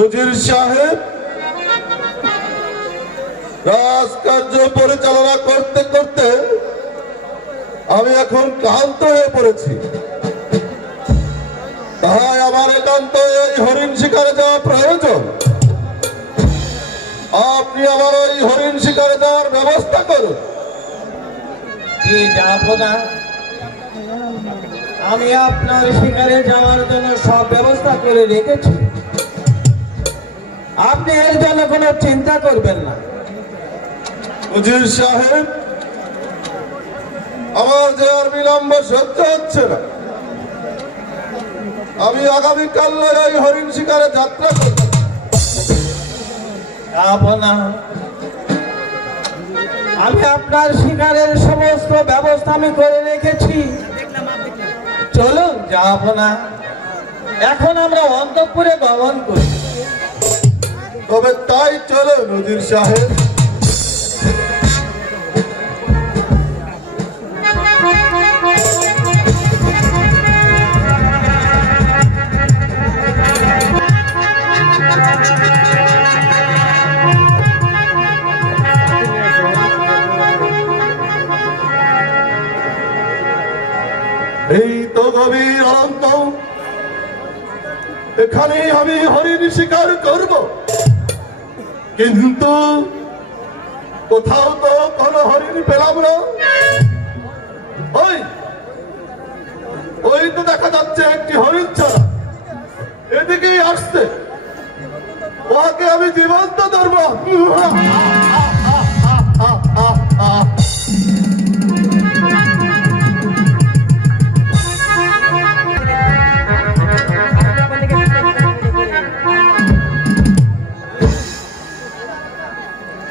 উজির সাহেব, রাজকার্য পরিচালনা করতে করতে আমি এখন ক্লান্ত হয়ে পড়েছি। তাই আমার একান্ত এই হরিণ শিকারে যাওয়া প্রয়োজন। আপনি আমার ওই হরিণ শিকারে যাওয়ার ব্যবস্থা করুন। কি যাবো না? আমি আপনার শিকারে যাওয়ার জন্য সব ব্যবস্থা করে রেখেছি। আপনি এর জন্য কোনো চিন্তা করবেন না। উজির সাহেব, আমার যে আর বিলম্ব সহ্য হচ্ছে না। আমি আগামীকাল এই হরিণ শিকারে যাত্রা করব। যাবো না। আমি আপনার শিকারের সমস্ত ব্যবস্থা আমি করে রেখেছি। চলুন, যাবো না। এখন আমরা অন্তঃপুরে গমন করি। তবে তাই চলুন উজির সাহেব। এই তো গভীর অনন্ত, এখানে আমি হরিণ শিকার করব, কিন্তু কোথাও তো কোনো হরিণ পেলাম না। ওই তো দেখা যাচ্ছে একটি হরিণ ছাড়া, এদিকেই আসছে। ওকে আমি জীবন্ত ধরব।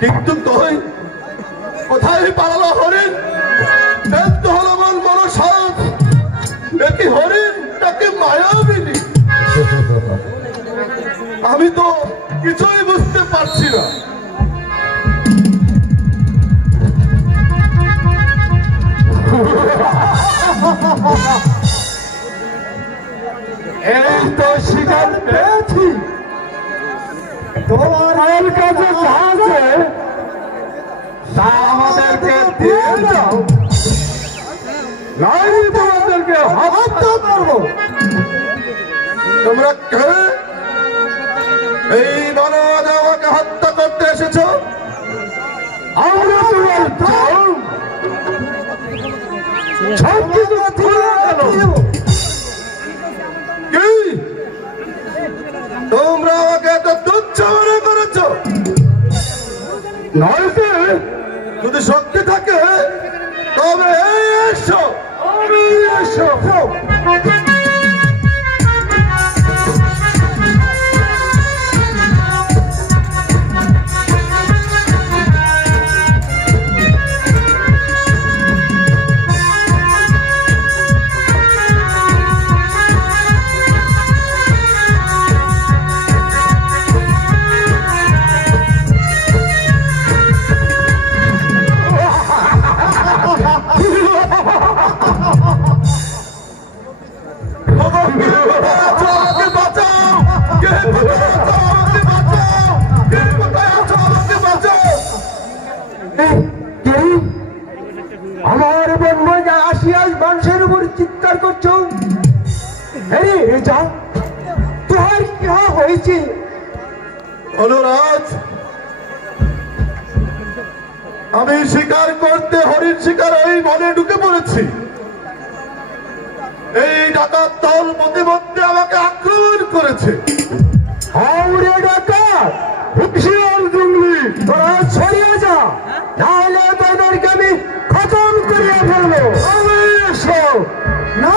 কিন্তু তুই কোথায় পালালো হরিণ? তো হলো মন বড় সাপ, নাকি হরিণ নাকি মায়াবিনী? আমি তো কিছুই বুঝতে পারছি না। এই তো শিকার পেয়েছি। তোমার কাছে যা আছে তা আমাদেরকে দিয়ে দাও, নাই তোমাদেরকে হত্যা করবো। তোমরা কে এই বনরাজ আমাকে হত্যা করতে এসেছো? আমরা তোমার দল। সবকিছু খুলে গেল। কি তোমরা আমাকে এত তুচ্ছ মনে করেছো? নয়তো যদি শক্তি থাকে তবে এসো, এসো। আমার বন্ধু আসিয়া মানুষের উপর চিৎকার করছো। তোমার কি হয়েছে? অনুরাজ, আমি শিকার করতে হরিণ শিকার ওই বনে ঢুকে পড়েছি। এই ডাকাত দল প্রতিমধ্যে আমাকে আক্রমণ করেছে। হাওড়ে ডাকাত, হুঁশিয়ার জঙ্গলি, তোরা ছড়িয়ে যা, নাহলে তোদেরকে আমি খতম করিয়া ফেলবো। এসো না।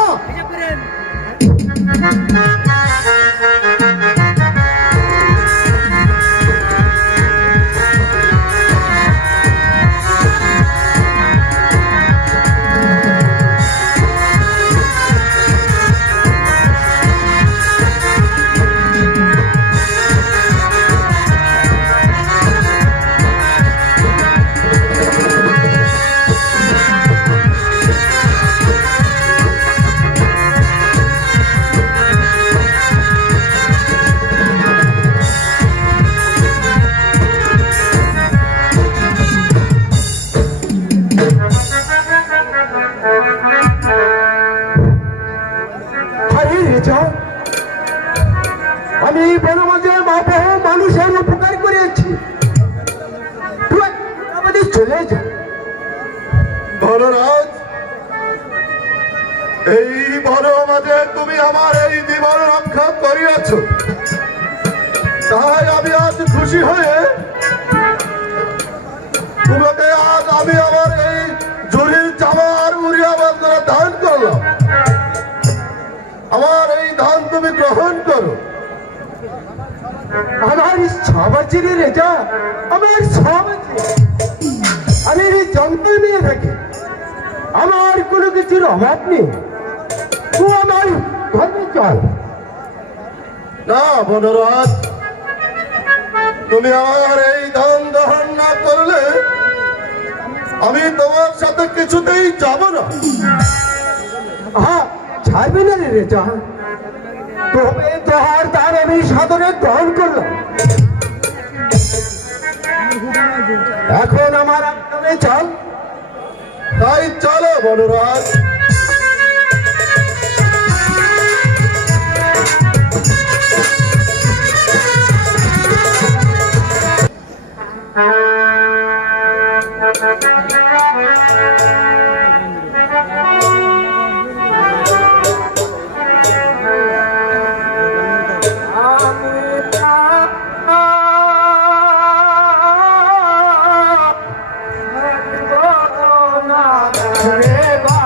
আমি এই বনমাঝে বহু মানুষের উপকার করেছি, তুই আমাদের চলে যা। ধনরাজ, এই বড় মাঝে তুমি আমার এই জীবন রক্ষা করিয়াছ, তাই আমি আজ খুশি হয়ে তোমাকে আজ আমি আমার এই জুড়ির চামার উড়িয়া বন্ধনা দান করলাম। আমার এই ধান তুমি গ্রহণ করো। আমার সমাজের রেজা, আমার সমাজে আমি এই জঙ্গল নিয়ে থাকি, আমার কোনো কিছুর অভাব নেই। তুই আমার ঘরে চল। না বনরাজ, তুমি আমার এই ধান দহন না করলে আমি তোমার সাথে কিছুতেই যাব না। হ্যাঁ, ছাড়বি না রে রেজা, তবে তোহার তার আমি সাদরে গ্রহণ করলাম। এখন আমার আশ্রমে চল। তাই চলো বনরাজ। রে বা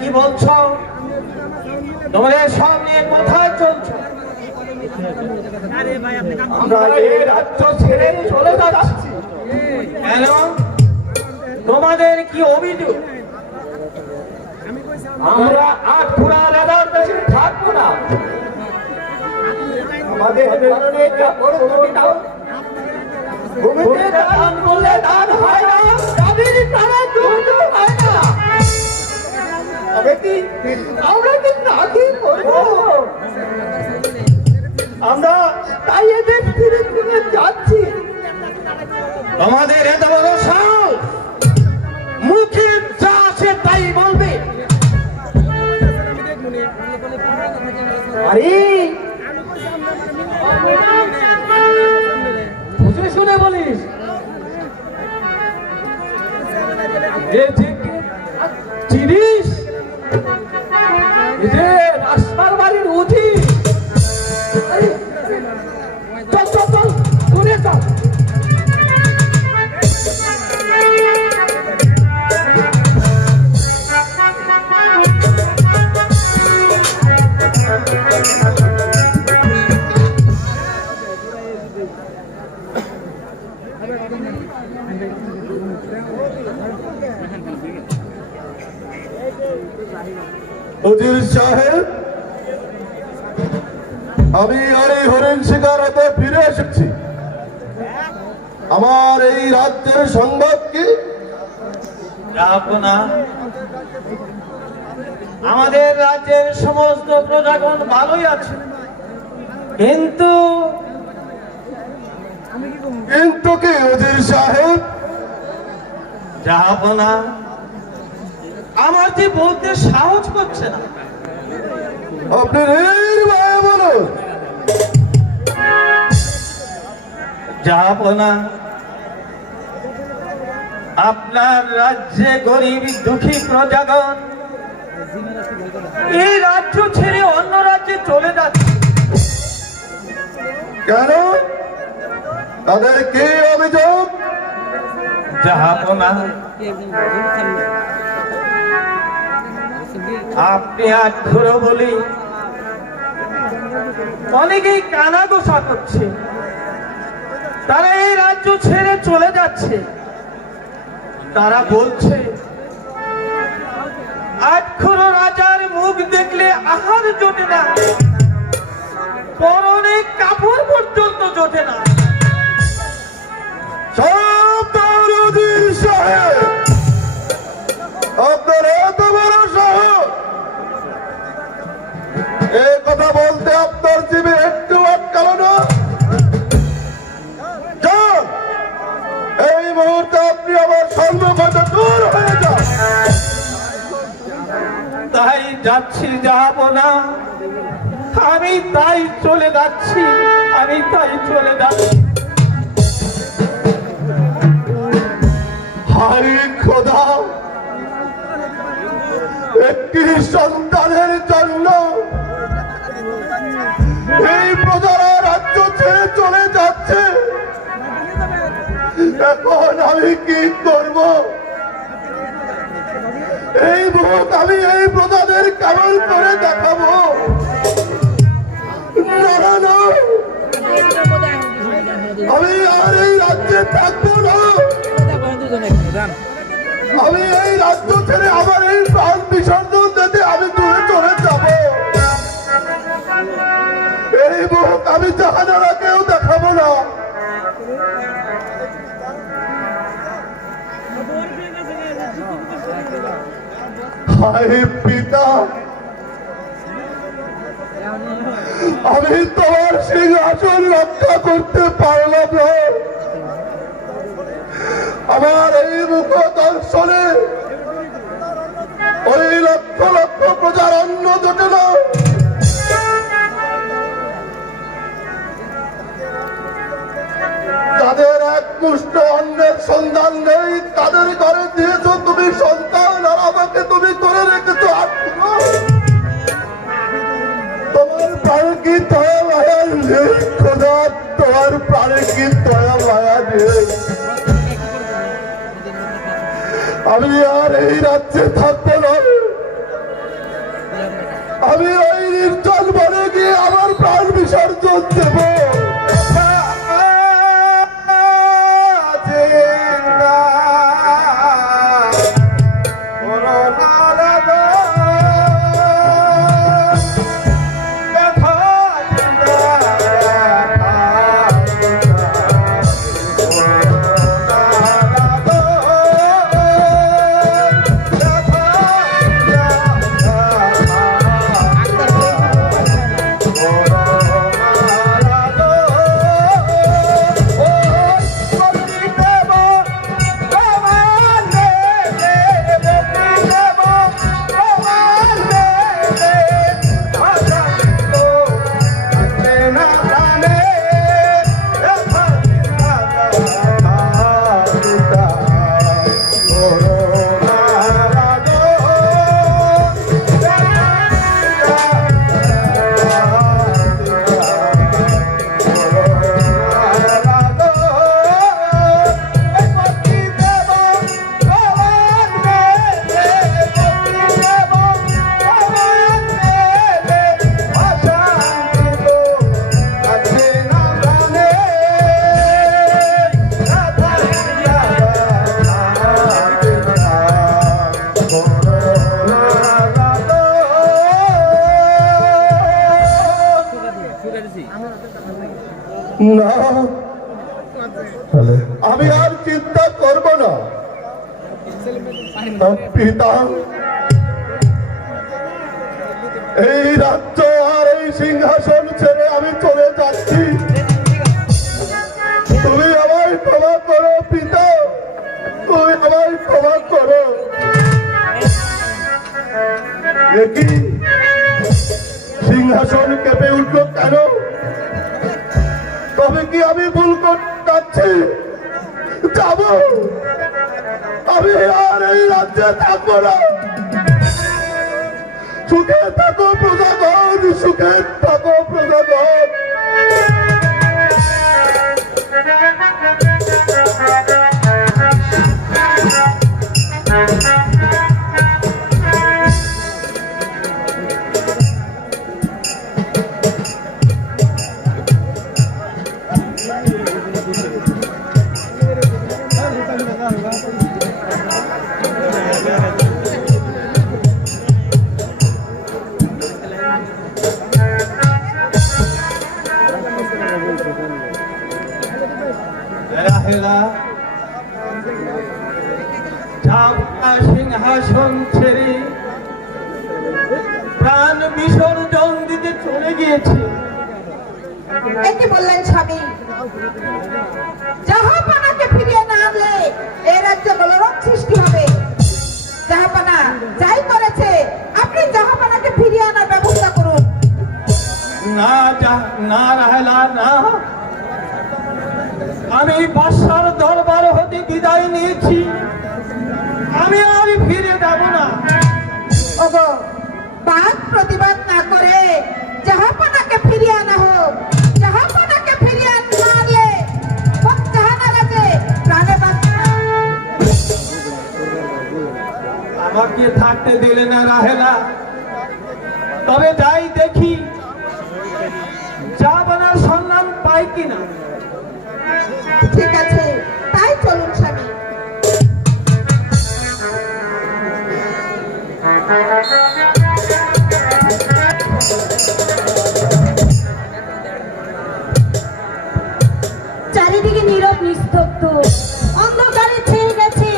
কি বলছো? তোমরা সব নিয়ে কোথায় চলছো? আমরা এই রাজ্য ছেড়ে চলে যাচ্ছি। কেন? তোমাদের কি অভিযোগ? আমরা আটপুরা রাজার দেশে থাকবো না। আমাদের কারণে যা পরিস্থিতি দাও, ভূমিতে দান করলে দান হয় না, দাবির তারা দুর্গ হয় না। আমরা কি নাকি করবো? আমরা তাই এদের ফিরে ফিরে যাচ্ছি। তোমাদের এত বড় সাহস, মুখে যা আসে তাই বলবে। আরে বুঝে শুনে বলিস। এ যে চিনিস, এ যে রাস্তার বাড়ির উঠি। চল চল চল, ঘুরে চল। উজির সাহেব, আমি আর এই হরিণ শিকার হতে ফিরে এসেছি। আমার এই রাজ্যের সংবাদ কি? না, আমাদের রাজ্যের সমস্ত প্রজাগণ ভালোই আছে, কিন্তু কিন্তু কি উজির সাহেব? যাবো না, আমার যে বলতে সাহস করছে না। আপনি নির্ভয়ে বলুন। যাবো না। আপনার রাজ্যে গরিব দুঃখী প্রজাগণ এই রাজ্য ছেড়ে অন্য রাজ্যে চলে যাচ্ছে। কেন? তাদের কি অভিযোগ? যাবো না। আপনি আজ ঘুরো বলি অনেকেই কানাঘোষা করছে, তারা এই রাজ্য ছেড়ে চলে যাচ্ছে। তারা বলছে আটখোরো রাজার মুখ দেখলে আহার জোটে না, পরনে কাপড় পর্যন্ত জোটে না। সাবধান উজির সাহেব, আপনার এত বড় সাহস! এই কথা বলতে আপনার জীবে একটু আটকালো না? যান, এই মুহূর্তে আপনি আমার সম্মুখে দূর হয়ে যান। তাই যাচ্ছি, যাব না। আমি তাই চলে যাচ্ছি, আমি তাই চলে যাচ্ছি। হায় খোদা, একটি সন্তানের জন্য এই প্রজারা রাজ্য ছেড়ে চলে যাচ্ছে। এখন আমি কি করব? এই মুখ আমি এই প্রজাদের কেমন করে দেখাবো? না না না, আমি আর এই রাজ্যে থাকবো না। আমি এই রাজ্য ছেড়ে আমার এই প্রাণ বিসর্জন দিতে আমি দূরে চলে যাব। এই মুখ আমি জাহানারা কেউ দেখাবো না। হায় পিতা, আমি তোমার সিংহাসন রক্ষা করতে পারলাম না। আমার এই মুখ দর্শনে ওই লক্ষ লক্ষ প্রজার অন্ন জোটে না। যাদের এক মুষ্ট অন্নের সন্ধান নেই, তাদের ঘরে দিয়েছ তুমি সন্তান, আর আমাকে তুমি করে রেখেছো আত্মা। তোমার প্রাণে কি দয়া মায়া নেই খোদা? তোমার প্রাণে কি দয়া মায়া নেই? আমি আর এই রাজ্যে থাকবো না। আমি ওই নির্জন বনে গিয়ে আমার প্রাণ বিসর্জন দেব। না, আমি আর চিন্তা করব না পিতা। এই রাজ্য আর এই সিংহাসন ছেড়ে আমি চলে যাচ্ছি। তুমি আমায় ক্ষমা করো পিতা, তুমি আমায় ক্ষমা করো। দেখি সিংহাসন কেঁপে উঠলো কেন? তবে কি আমি ভুল করতে যাব? আমি আর এই রাজ্যে থাকবো না। সুখে থাকো প্রজাগণ, সুখে থাকো প্রজাগণ। রাহেলা সিংহাসন ছেড়ে প্রাণ বিসর্জন দিতে চলে গিয়েছে। কি বললেন স্বামী? জাহাপানাকে ফিরিয়ে না আনলে এই রাজ্যে কলরব সৃষ্টি হবে। জাহাপানা যাই করেছে, আপনি জাহাপানাকে ফিরিয়ে আনার ব্যবস্থা করুন। না না রাহেলা, না। আমি বাদশার দরবার হতে বিদায় নিয়েছি, আমি আর ফিরে যাব না। ওগো, বাদ প্রতিবাদ না করে জাহাপানাকে ফিরিয়ে আনা হোক। জাহাপানাকে ফিরিয়ে না আনলে জাহানারাজে প্রাণে বাঁচবে না। আমাকে থাকতে দিলে না রাহেলা, তবে যাই দেখি জাহাপানার সন্ধান পাই কিনা। ঠিক আছে, তাই চলুন স্বামী। চারিদিকে নীরব নিস্তব্ধ, অন্ধকারে ছেয়ে গেছে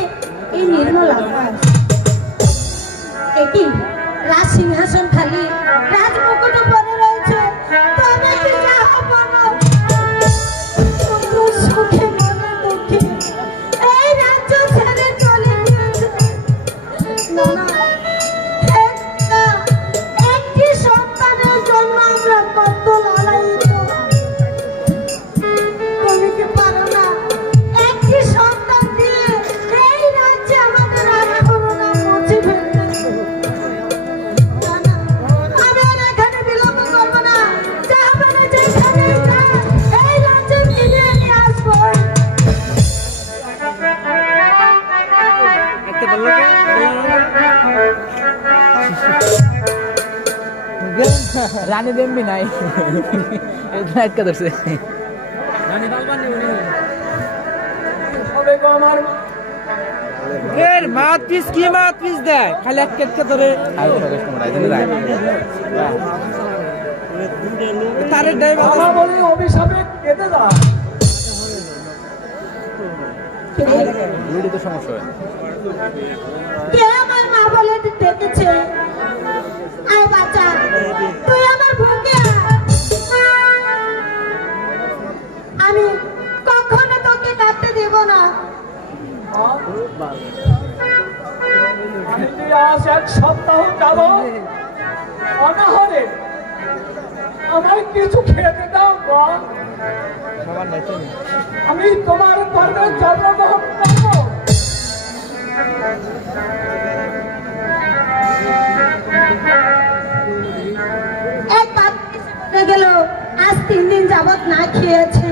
এই নির্মল আকাশ। একই রাজ সিংহাসন খালি, রাজ মুকুট পরে রানী দেমবি নাই আটকা ধরছে আমার এর মাত পিস কি মাত পিস দেয় খালি এক কেটকে ধরে তারের ড্রাইভার বাবা বলি অভিশাপে কেটে যা। তো সমস্যা হয় কে আমার মা বলে ডেকেছে? আয় বাচ্চা, তুই আমার বুকে আয়। আমি কখনো তোকে কাঁদতে দেব না। আমি তুই আজ 1 সপ্তাহ যাব অনাহারে, আমায় কিছু খেতে দাও মা। আমি তোমার কর্মে জন্মগ্রহণ করবো। এক বাচ্চা গেল, আজ 3 দিন যাবত না খেয়েছে।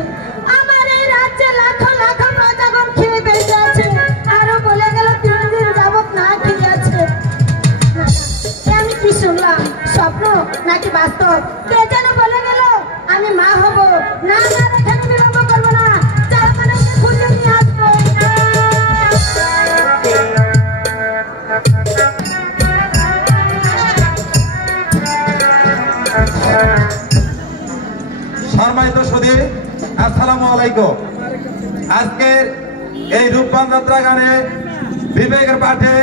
আমার এই রাজ্যে লাখো লাখো প্রজাগণ খেয়ে বেঁচে আছে, আরো বলে গেল 3 দিন যাবত না খেয়েছে। আমি কি শুনলাম, স্বপ্ন নাকি বাস্তব? কে যেন বলে গেল আমি মা হব। না না, এখানে বিলম্ব করবো না, চারপাশে খুঁজে নিয়ে আসবো। সম্মানিত সুধী, আসসালামু আলাইকুম। আজকের এই রূপবান যাত্রা গানে বিবেকের পাঠে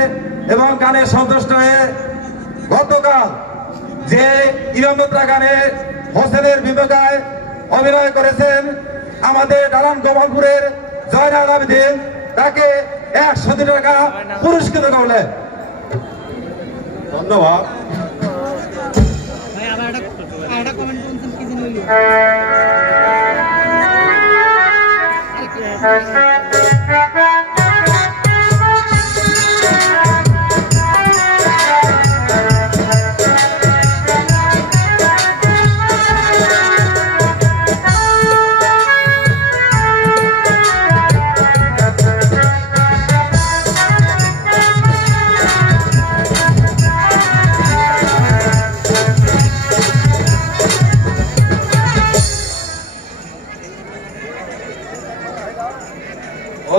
এবং গানে সন্তুষ্ট হয়ে গতকাল যে ইরমযাত্রা গানে হোসেনের ভূমিকায় অভিনয় করেছেন আমাদের ডালান গোপালপুরের জয়নাল আবেদিন, তাকে 100 টাকা পুরস্কৃত করলেন। ধন্যবাদ।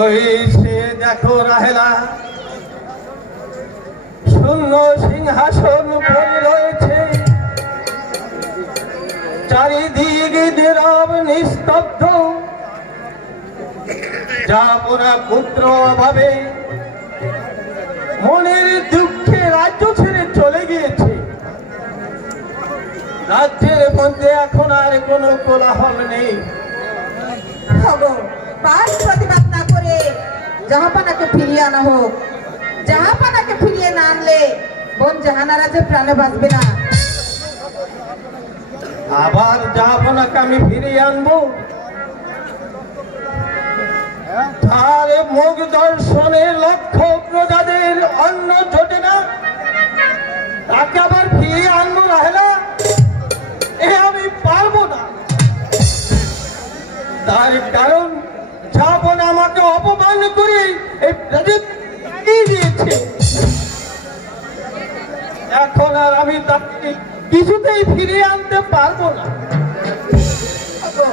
ওই সে দেখো রাহেলা শূন্য সিংহাসন পড়ে রয়েছে, চারিদিকে নীরব নিস্তব্ধ। যাপনা পুত্র অভাবে মনের দুঃখে রাজ্য ছেড়ে চলে গিয়েছে। রাজ্যের মধ্যে এখন আর কোনো কোলাহল নেই। হগো, পাঁচ প্রতিবাদ না করে জাহাপানাকে ফিরিয়ে আনা হোক। জাহাপানাকে ফিরিয়ে না আনলে বোন জাহানারা যে প্রাণে বাঁচবে না। আবার যাপনাকে আমি ফিরিয়ে আনবো? তার মুখ দর্শনে লক্ষ প্রজাদের অন্ন জোটে না, তাকে আবার ফিরিয়ে আনবো রাহেলা? এ আমি পারবো না। তার কারণ যাপনা আমাকে অপমান করে এই প্রজেক্ট দিয়েছে। এখন আর আমি তাকে কিছুতেই ফিরিয়ে আনতে পারবো না। হগো,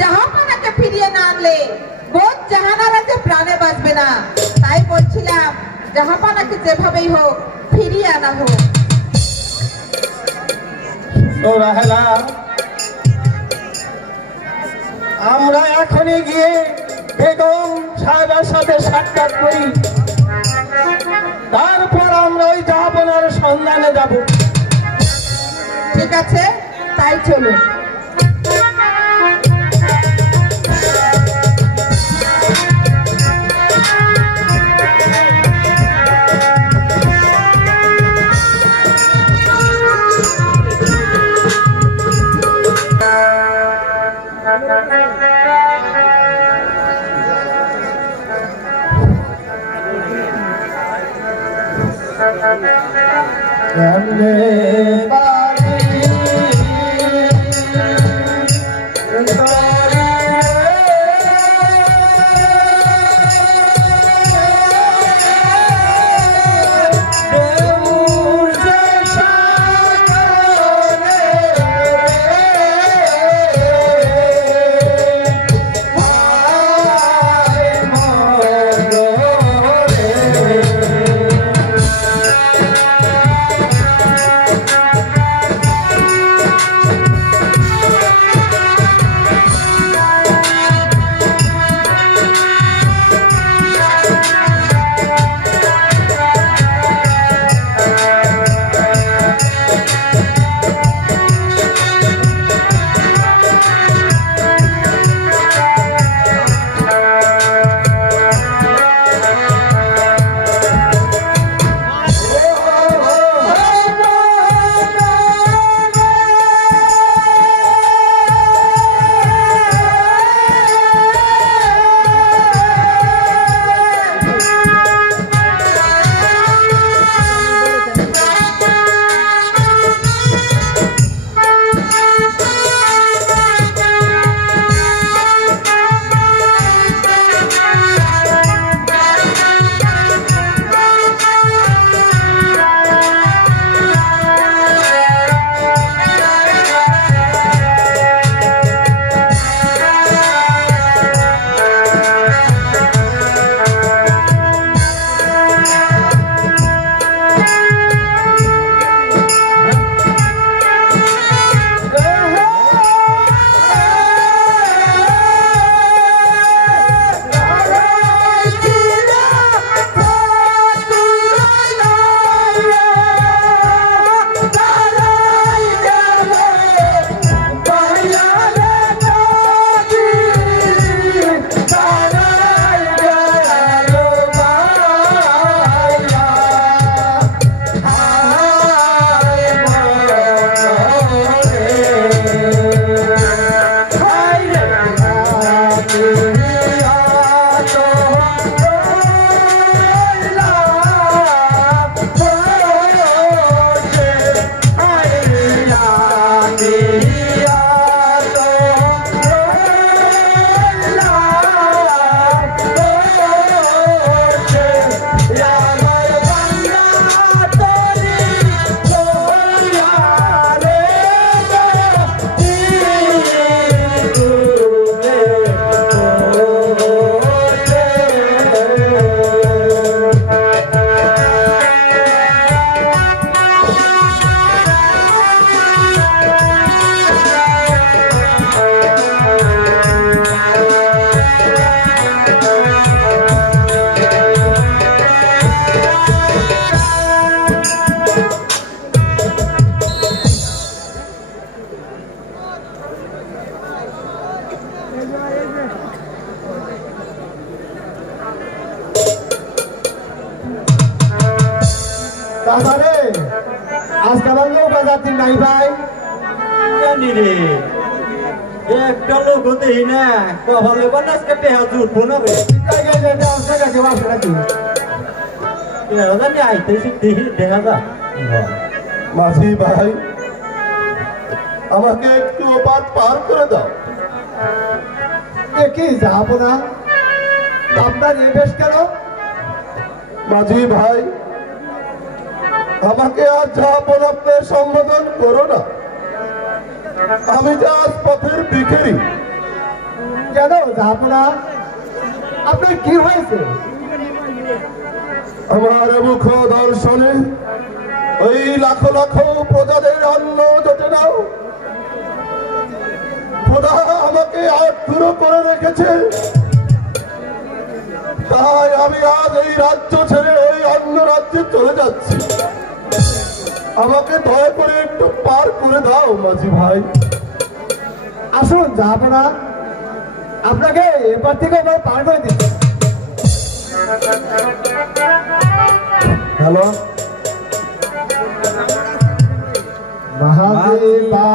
জাহাপানাকে ফিরিয়ে না আনলে বোন জাহানারা যে প্রাণে বাঁচবে না। তাই বলছিলাম জাহাপানাকে যেভাবেই হোক ফিরিয়ে আনা হোক। তো রাহেলা, আমরা এখনই গিয়ে বেগম সাহেবের সাথে সাক্ষাৎ করি, তারপর আমরা ওই জাহাপনার সন্ধানে যাব। ঠিক আছে, তাই চলুন। তাহলে আজকে আমার নৌকা যাত্রী নাই ভাই জানি রে একটা লোক হতেই না কপালে বানাস কাটে হাজুর ফোনা রে জানি আইতেছি দেখি দেখা যা মাঝি ভাই আমাকে একটু ওপার পার করে দাও। কি যাবো না আপনার এ বেশ কেন মাঝি ভাই আমাকে আর যাপন আপনার সম্বোধন করো না, আমি যে আজ পথের ভিখারি। কেন যাবো না আপনার কি হয়েছে আমার মুখ দর্শনে ওই লাখো লাখো প্রজাদের অন্ন জোটে নাও। খোদা আমাকে আত্মীয় করে রেখেছে, তাই আমি আজ এই রাজ্য ছেড়ে ওই অন্য রাজ্যে চলে যাচ্ছি। আমাকে দয়া করে একটু পার করে দাও মাঝি ভাই। আসুন যাবো না আপনাকে এবার থেকে এবার পার করে দিচ্ছি। হ্যালো মহাদেবা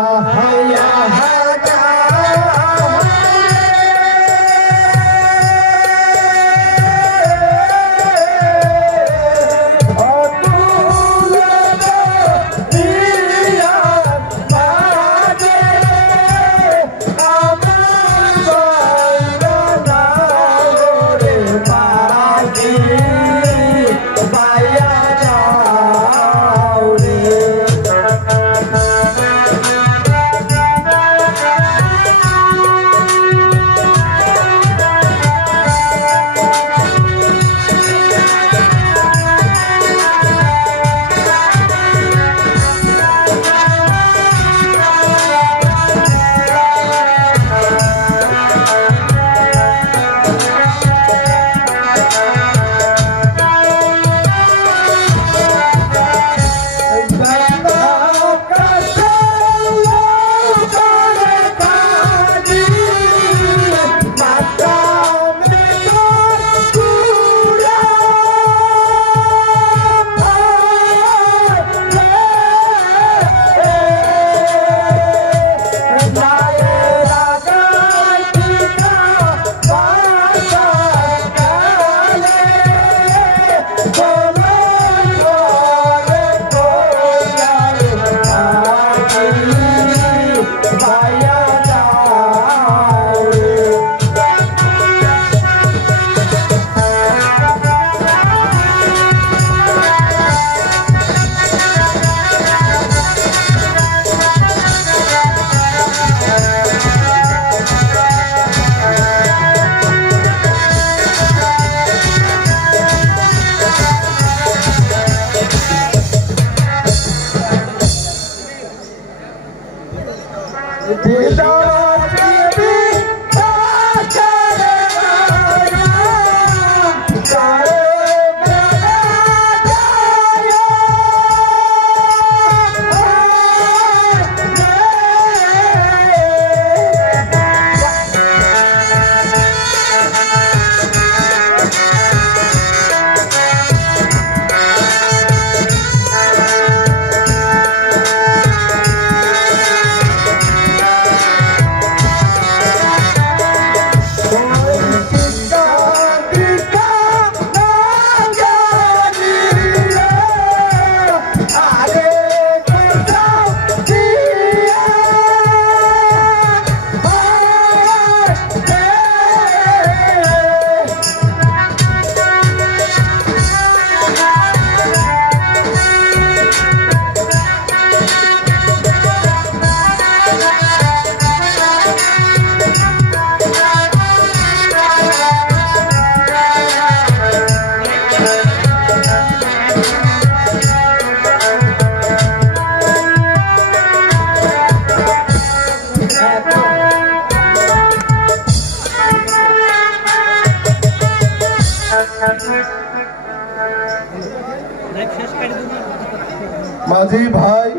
মাঝি ভাই,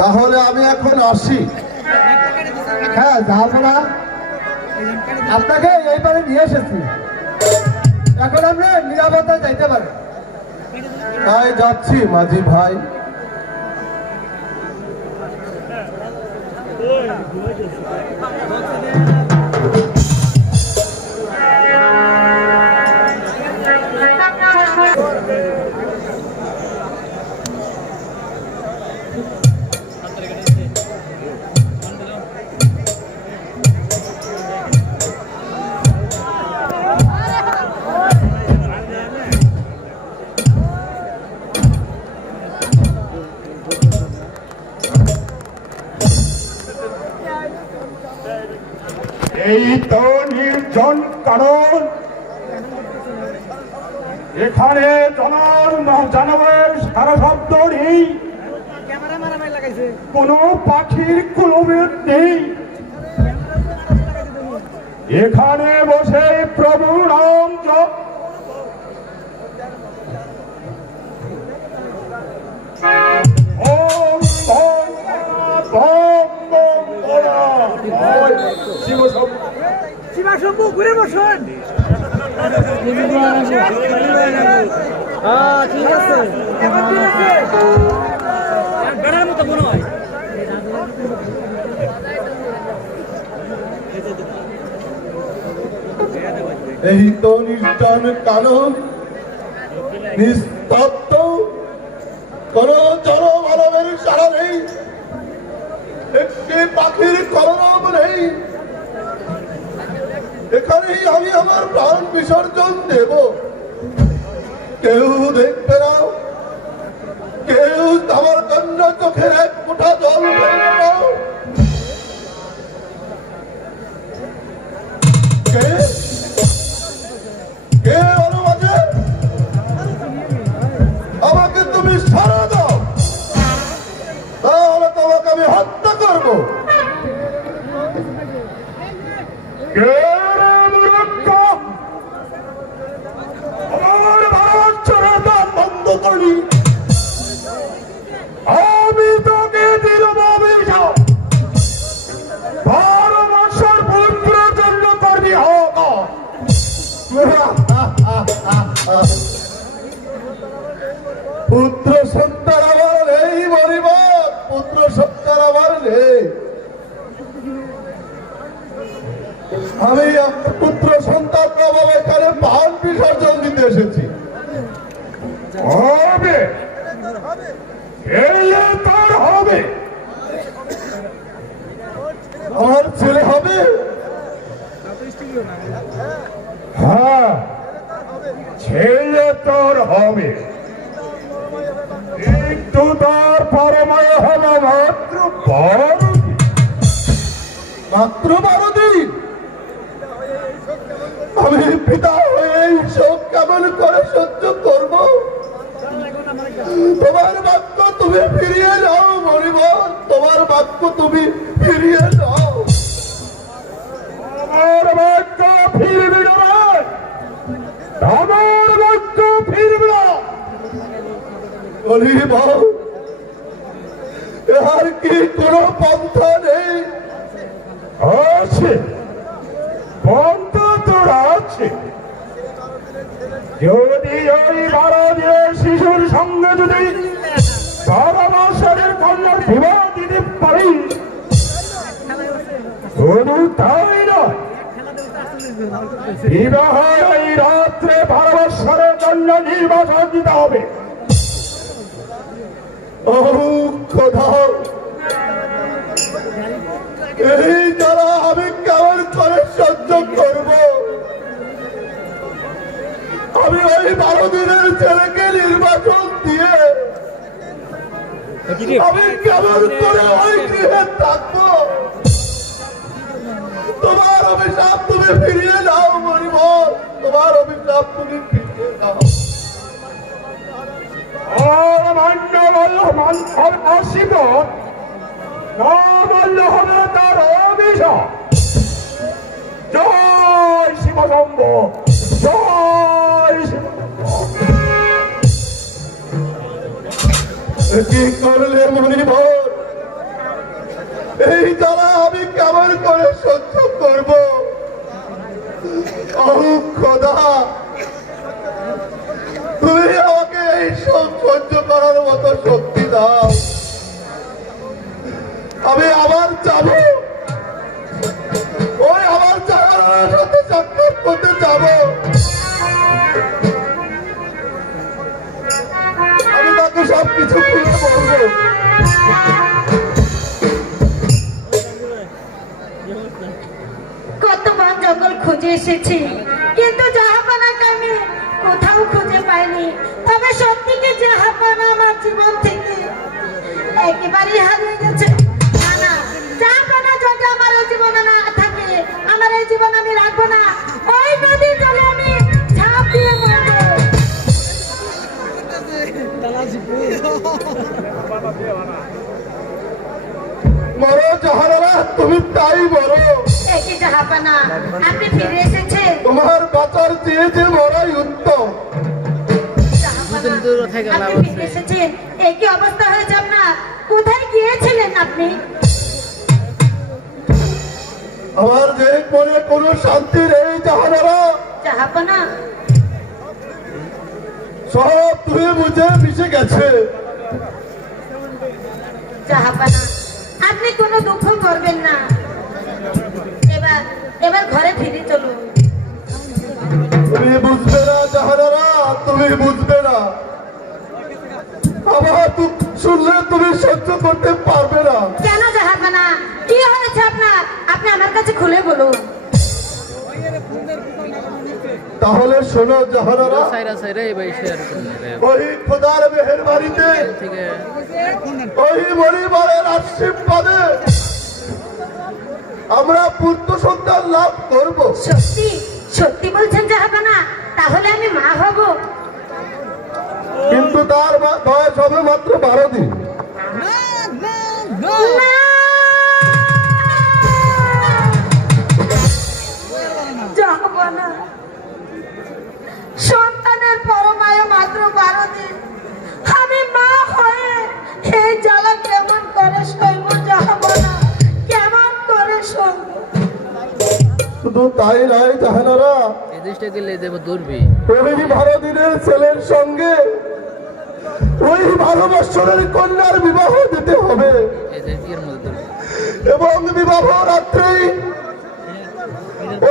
তাহলে আমি এখন আসি। হ্যাঁ যাবো না, আপনাকে এইবারে নিয়ে এসেছি, এখন আপনি নিরাপত্তায় যাইতে পারেন। তাই যাচ্ছি মাঝি ভাই। এই তো নির্জন কারণ, এখানে জানাবের সারা শব্দ নেই, কোনো পাখির কুলবেদ নেই। এখানে বসে প্রভু রাম জপ ওম ভং ভং ভং ভোলা শিব শব্দ। শিবাশম্ভু ঘুরে বসুন। ঠিক আছে, বেড়ার মতো মনে হয়। এই তো নির্জন কানন, নিস্তব্ধ, কোন জনমানবের সাড়া নেই, একটি পাখির কলরব নেই। এখানেই আমি আমার প্রাণ বিসর্জন দেব। কেউ দেখবে না, কেউ আমার কন্যা চোখের এক ফোঁটা জল ফেলবে না। কে কে অনুবাদে আমাকে তুমি সারা দাও, তাহলে তোমাকে আমি হত্যা করবো। কে রে মূর্খ? আমার ভালোবাসার দাম বন্ধ করি, আমি তোকে দিলাম অভিশাপ, 12 বছর পুত্রের জন্য করবি হোক। পুত্র সন্তান আমার নেই মরিবার, পুত্র সন্তান আমার নেই। আমি আমার পুত্র সন্তান এখানে প্রাণ বিসর্জন দিতে এসেছি। হবে এলে তার হবে, আমার ছেলে হবে। হ্যাঁ ছেলে তোর হবে, কিন্তু তার পরমায় হলো মাত্র 12 দিন। মাত্র 12 দিন? আমি পিতা হয়ে এই শোক কেমন করে সহ্য করব? তোমার বাক্য তুমি ফিরিয়ে নাও মরিবর, তোমার বাক্য তুমি ফিরিয়ে নাও। আমার বাক্য ফিরবি না, আমার বাক্য ফিরবি না। মরিব, আর কি কোনো পন্থা নেই? আছে পন্থা তোর আছে, যদি ওই 12 দিনের শিশুর সঙ্গে যদি 12 বছরের কন্যার বিবাহ দিতে পারিস, শুধু তাই নয়, বিবাহের এই রাত্রে 12 বছরের কন্যা নির্বাচন দিতে হবে। ও খোদা, এই যারা আমি কেমন করে সহ্য করব? আমি ওই 12 দিনের ছেলেকে নির্বাচন দিয়ে আমি কেমন করে ওই গৃহে থাকবো? তোমার অভিশাপ তুমি ফিরিয়ে নাও মরিব, তোমার অভিশাপ তুমি ফিরিয়ে নাও। আর মান্য বলল মানব আসিব, না বলল হবে তার অভিশাপ। জয় শিবশম্ভ, জয় শিব। কি করলে মণিবর? এই জ্বালা আমি কেমন করে সহ্য করব? ও খোদা, তুমি আমাকে এই সব সহ্য করার মতো শক্তি দাও। আমি আবার যাব, ওই আমার জাহানারার সাথে সাক্ষাৎ করতে যাব। আমি তাকে সবকিছু খুলে বলবো। কত বন জঙ্গল খুঁজে এসেছি, কিন্তু জাহাপানাকে আমি কোথাও খুঁজে পাইনি। তবে সত্যি কি জাহাপানা আমার জীবন থেকে একেবারেই হারিয়ে গেছে? না না, জাহাপানা যদি আমার এই জীবনে না থাকে, আমার এই জীবন আমি রাখবো না। ওই নদীর জলে আমি ঝাঁপ দিয়ে মরবো। মরো জাহানারা, তুমি তাই বলো। একই জাহাপানা, আপনি ফিরে এসেছেন। তোমার বাঁচার চেয়ে যে মরাই উত্তম। জাহাপানা, আপনি ফিরে এসেছেন। একই অবস্থা হয়েছে আপনার। কোথায় গিয়েছিলেন আপনি? আমার যে মনে কোনো শান্তি নেই জাহানারা, জাহাপানা, সব ধুয়ে মুছে মিশে গেছে। জাহাপানা, আপনি কোনো দুঃখ করবেন না। এবার এবার ঘরে ফিরে চলুন। তুমি বুঝবে না জাহানারা, তুমি বুঝবে না। আমার দুঃখ শুনলে তুমি সহ্য করতে পারবে না। কেন জাহাপানা, কি হয়েছে আপনার? আপনি আমার কাছে খুলে বলুন। তাহলে শোনো জাহানারা, সাইরা সাইরা এই ভাই শেয়ার করুন ওই খোদার মেহেরবানিতে, থেকে ওই মরিবারের আশীর্বাদে আমরা পুত্র সন্তান লাভ করব। সত্যি সত্যি বলছেন জাহাপানা? তাহলে আমি মা হব? কিন্তু তার বয়স হবে মাত্র 12 দিন। না! জাহাপানা, সন্তানের পরমায়ু মাত্র 12 দিন। আমি মা হয়ে এই জ্বালা কেমন করে সইব জাহাপানা? কেমন করে সইব? শুধু তাই নয় জাহানারা, এই দেশটা গেলে দেব দূরবি ওই 12 দিনের ছেলের সঙ্গে ওই ভালোবাসার কন্যার বিবাহ দিতে হবে এই দেশ এর মধ্যে এবং বিবাহ রাত্রেই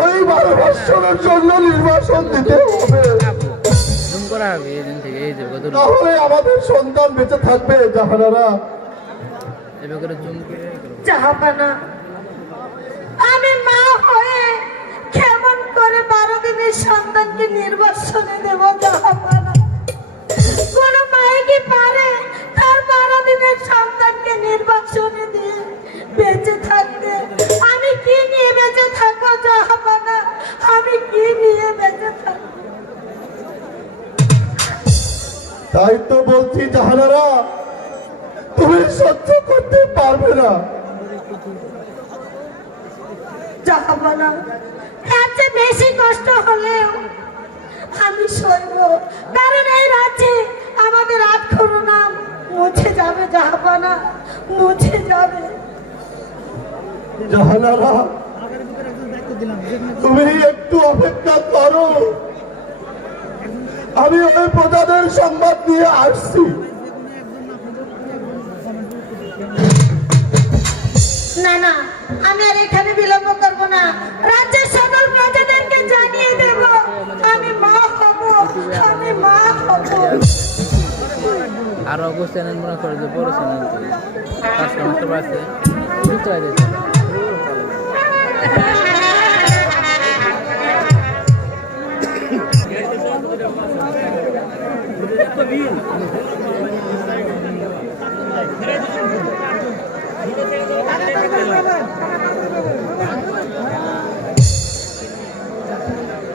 ওই ভালোবাসার জন্য নির্বাসন দিতে হবে। জুম করা হবে এই দিন থেকে এই যে কত তাহলে আমাদের সন্তান বেঁচে থাকবে জাহানারা। এভাবে করে জুম করে জাহাপানা, আমি মা হয়ে কেমন করে 12 দিনের সন্তানকে নির্বাসনে দেব জাহাপানা? কোন মায়ে কি পারে তার 12 দিনের সন্তানকে নির্বাসনে দিয়ে বেঁচে থাকতে? আমি কি নিয়ে বেঁচে থাকবো জাহাপানা? আমি কি নিয়ে বেঁচে থাকবো? তাই তো বলছি জাহানারা, তুমি সহ্য করতে পারবে না। জাহাপানা, এর চেয়ে বেশি কষ্ট হলেও আমি সইব, কারণ এই রাজ্যে আমাদের 8 নাম মুছে যাবে জাহাপানা, মুছে যাবে। জাহানারা, তুমি একটু অপেক্ষা করো, আমি ওই প্রজাদের সংবাদ নিয়ে আসছি। না না, আমি আর এখানে বিলম্ব করব না। রাজ্যের সকল প্রজাদেরকে জানিয়ে দেব আমি মা হব, আমি মা হব। আর অগস্ট চ্যানেল মনে করে যে বড় চ্যানেল পাঁচটা মাস্টার আছে বুঝতে পারছি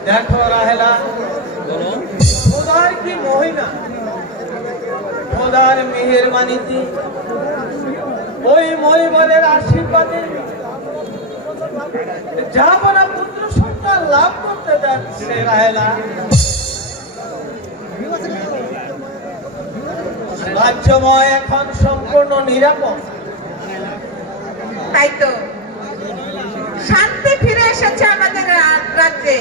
দেখো রাহেলা, খোদার কি মহিমা, খোদার মেহেরবানিতে, ওই মরিবলের আশীর্বাদে জাহাপানা পুত্র সন্তান লাভ করতে যাচ্ছে রাহেলা। রাজ্যময় এখন সম্পূর্ণ নিরাপদ। তাই তো শান্তি ফিরে এসেছে আমাদের রাজ্যে।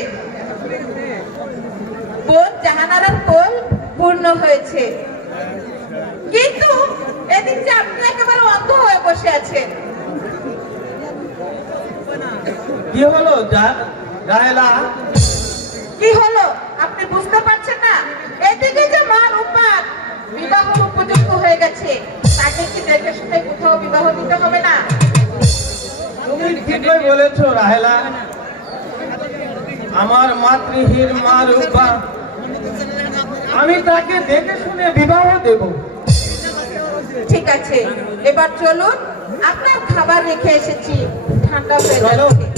বোন জাহানারার কোল পূর্ণ হয়েছে, কিন্তু এদিন যে আপনি একেবারে অন্ধ হয়ে বসে আছেন। কি হলো রাহেলা? কি হলো আপনি বুঝতে পারছেন না? এদিকে যে মা রূপার বিবাহ উপযুক্ত হয়ে গেছে, তাকে কি দেখে শুনে কোথাও বিবাহ দিতে হবে না? তুমি ঠিকই বলেছো রাহেলা। আমার মাতৃহীন মা রূপা, আমি তাকে দেখে শুনে বিবাহ দেব। ঠিক আছে, এবার চলুন, আপনার খাবার রেখে এসেছি, ঠান্ডা হয়ে চলো। যাচ্ছে।